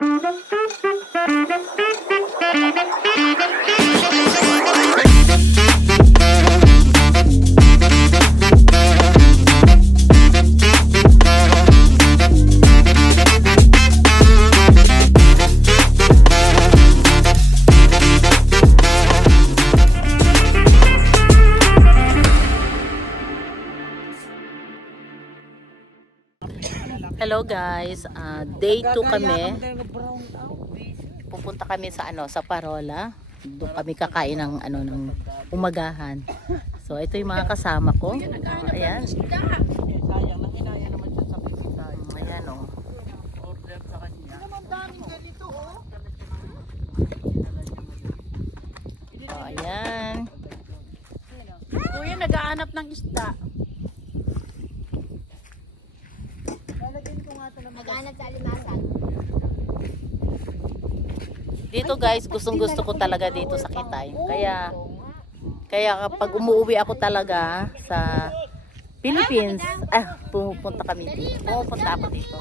Hello guys, day 2 kami. Pupunta kami sa sa Parola. Doon kami kakain ng ng umagahan. So ito yung mga kasama ko. Ayan. Sayang nang inaya naman siya sa pipitay. Ayan oh. Order sa kanya. Naman daming ganito oh. Oh, ayan. Kuya nagaanap ng isda. Naghanap sa alimasan. Dito guys, gustong-gusto ko talaga dito sa Kitay. Kaya kapag umuwi ako talaga sa Philippines, pumupunta kami dito. Pumupunta ako dito.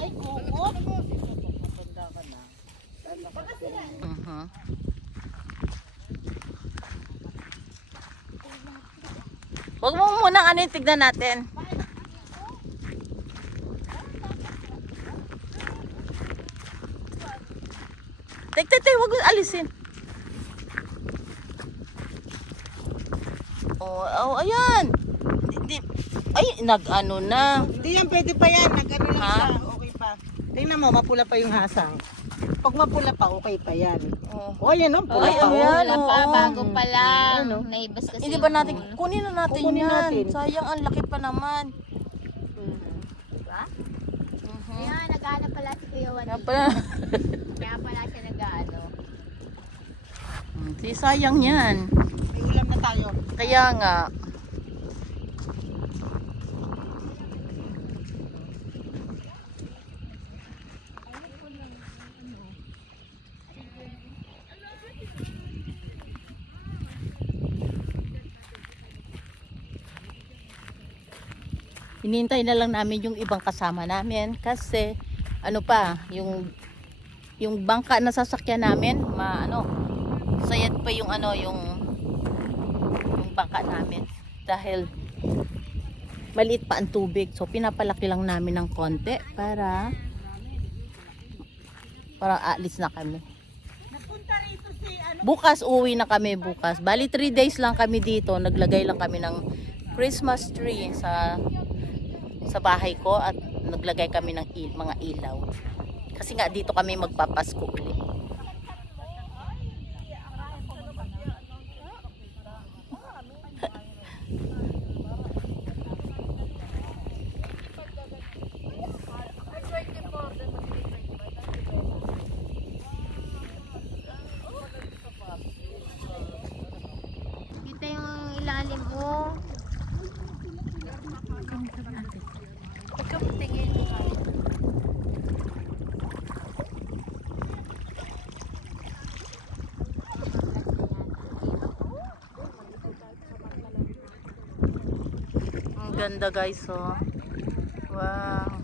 Huwag mo muna tignan natin. Tek, wag mo alisin. Oh, ayan. Ay, nag-ano na. Hindi yan pwede pa yan. Nag-ano lang Ha? siya. Okay pa. Tingnan mo, mapula pa yung hasang. Pag mapula pa, okay pa yan. Oh, yan o. Pula Ay, pa. ayan. Wala pa, Oo. bago pa lang. Ano? Naibas kasi. Hindi ba natin, kunin na natin Kukunin yan. natin. Sayang, ang laki pa naman. Diba? Kaya naghanap pala si Kuya Wani. Kaya pala. Kaya pala siya nag-ano. Sayang yan. May ulam na tayo. Kaya nga. Hinintay na lang namin yung ibang kasama namin kasi yung bangka na sasakyan namin, sayad pa yung yung bangka namin dahil maliit pa ang tubig. So pinapalaki lang namin ng konti para aalis na kami. Bukas uwi na kami bukas. Bali 3 days lang kami dito. Naglagay lang kami ng Christmas tree sa bahay ko at naglagay kami ng mga ilaw. Kasi nga dito kami magpapasko ulit. Kita yung ilalim mo. Huwag ka tingin. Ang ganda guys oh. Wow.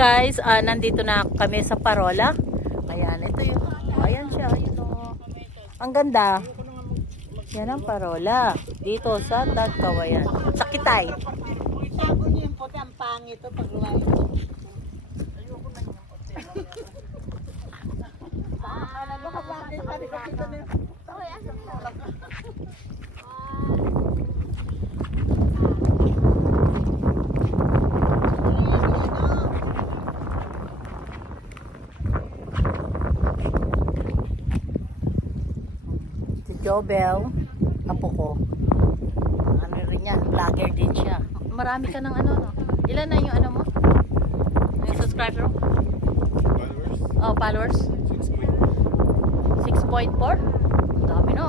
guys, nandito na kami sa Parola. Ayan, ito yung, ayan siya, ayun o. Ang ganda. Yan ang Parola. Dito sa Tagkawayan. Sa Kitay. Itago niyo yung puti, ang pangit ito pag lumayo. Ayoko na yung puti. Alam mo ka bakit? Sabi ko dito na yung... Okay, asan mo? Si Jobel, apo ko. Ano rin yan, vlogger din siya. Marami ka ng ano, no? Ilan na yung ano mo? Yung subscriber mo? Followers? Oh, followers? 6.4? Ang dami no.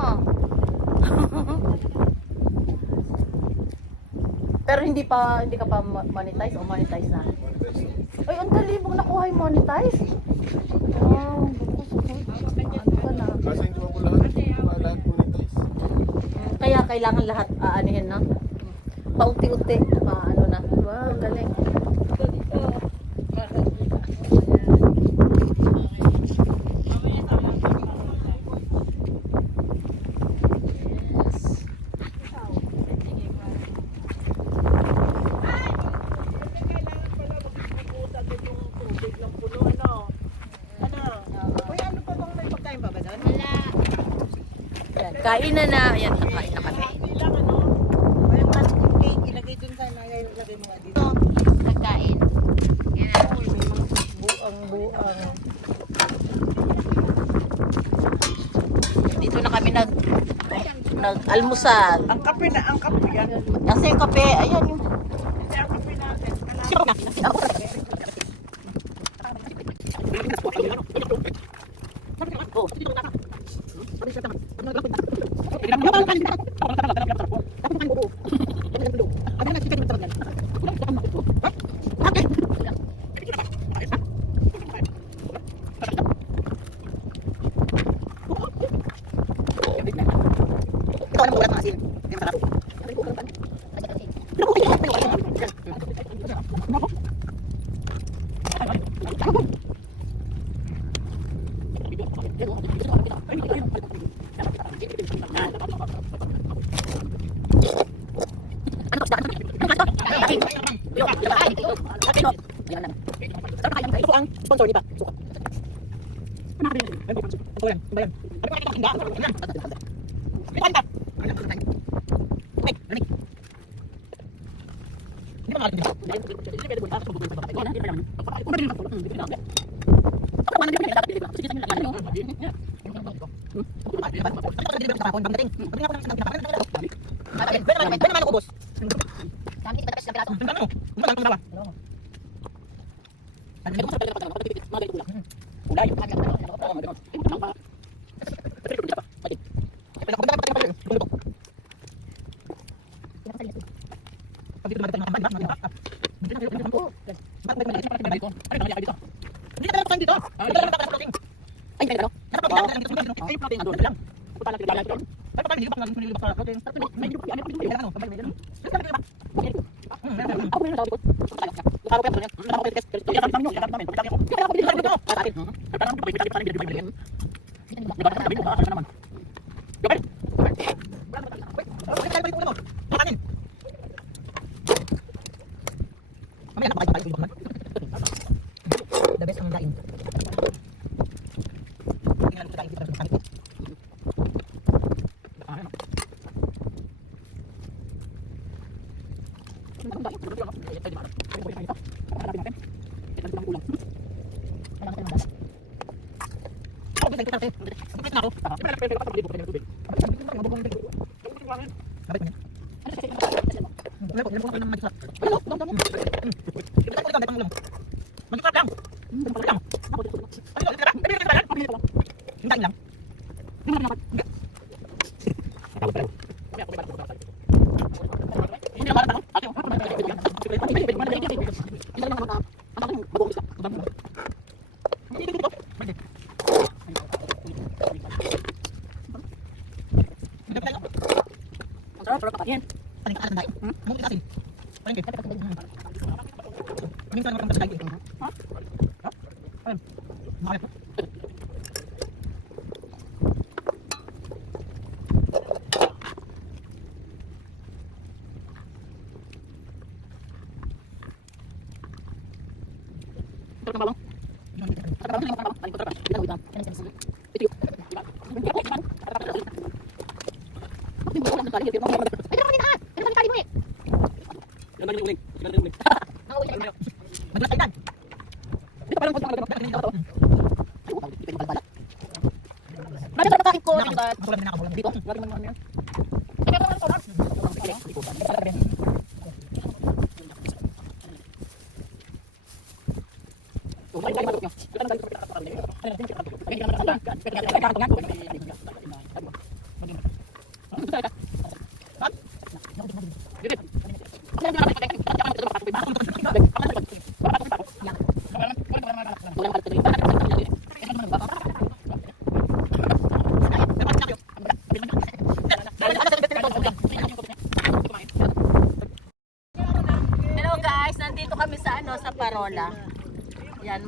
Pero hindi ka pa monetize o monetize na? Ay, ang dali mong nakuha yung monetize. Wow, ano ka na? Kasi hindi mo lahat monetize. Kaya kailangan lahat aanihin na. Paunti-unti, ano na. Wow, galing. Wala. Yan, kain na na. Ayan, kain na kami. Yung plastic cake, ilagay dun sa ilagay mo nga dito. Nagkain. Yan. Buang-buang. Dito na kami nag-almusal. Ang kape yan. Kasi yung kape, ayan yung... Kasi ang kape natin. Sponsor di ba? The best ang daing. Yan. Paling ka alam na. Mo kasi. Paling ka. Hello guys, nandito kami sa sa Parola. Yan,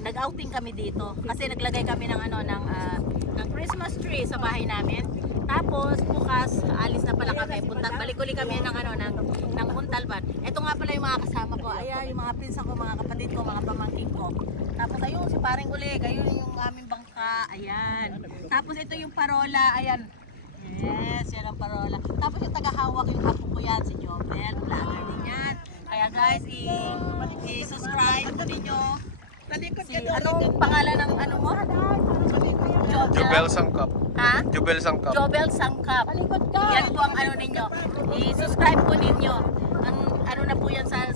nag-outing kami dito kasi naglagay kami ng ng Christmas tree sa bahay namin. Tapos bukas alis na pala kami. Balik uli kami ng Puntalban. Ito nga pala yung mga kasama ko. Ayan, yung mga pinsan ko, mga kapatid ko, mga pamangkin ko. Tapos ayun, si Paring Ulig, ayun yung aming bangka. Ayan. Tapos ito yung Parola. Ayan. Yes, yan ang Parola. Tapos yung tagahawak yung apo ko yan, si Jobel. Vlogger din yan. Kaya guys, i-subscribe ko ninyo. Anong pangalan ng mo? Jubel Sangkap. Ha? Jubel Sangkap. Jobel Sangkap. Yan po ang ninyo. I-subscribe po ninyo. Ang na po yan sa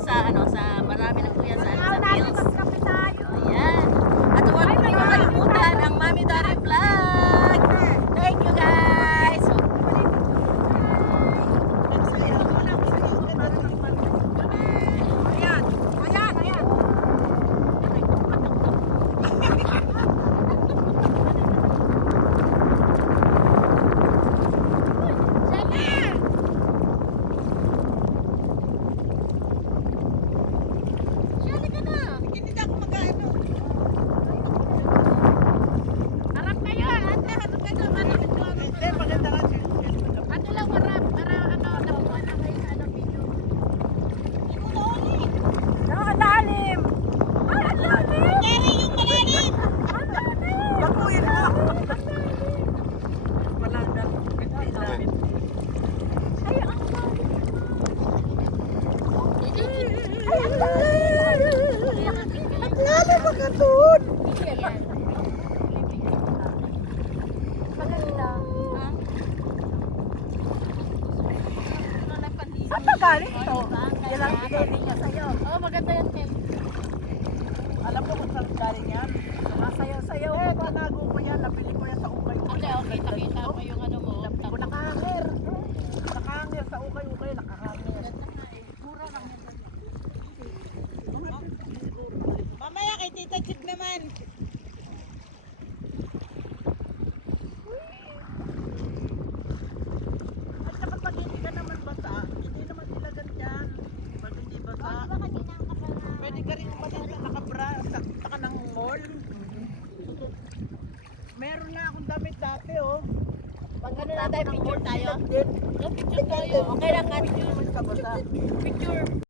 marami na po yan sa Reels. Ayan. At huwag po niyo kalimutan ang Mami Dari Vlog. Thank you guys. Oh, maganda yan, Ken. Alam mo kung saan galing yan? Sayaw-sayaw. Panago ko yan. Napili ko yan sa ukay-ukay. Okay, nakita mo yung mo. Kung nakahanger. Nakahanger sa ukay-ukay. Nakahanger. Mura lang yan. Mamaya kay Tita Chip naman. At kapag pag hindi ka naman basa, hindi naman ilagan dyan. Pag hindi basa, pwede ka rin umalis na nakabra sa taka ng mall. Meron na akong damit dati, oh. Pag tayo, picture tayo. Picture tayo. Okay lang, picture. Picture. Picture.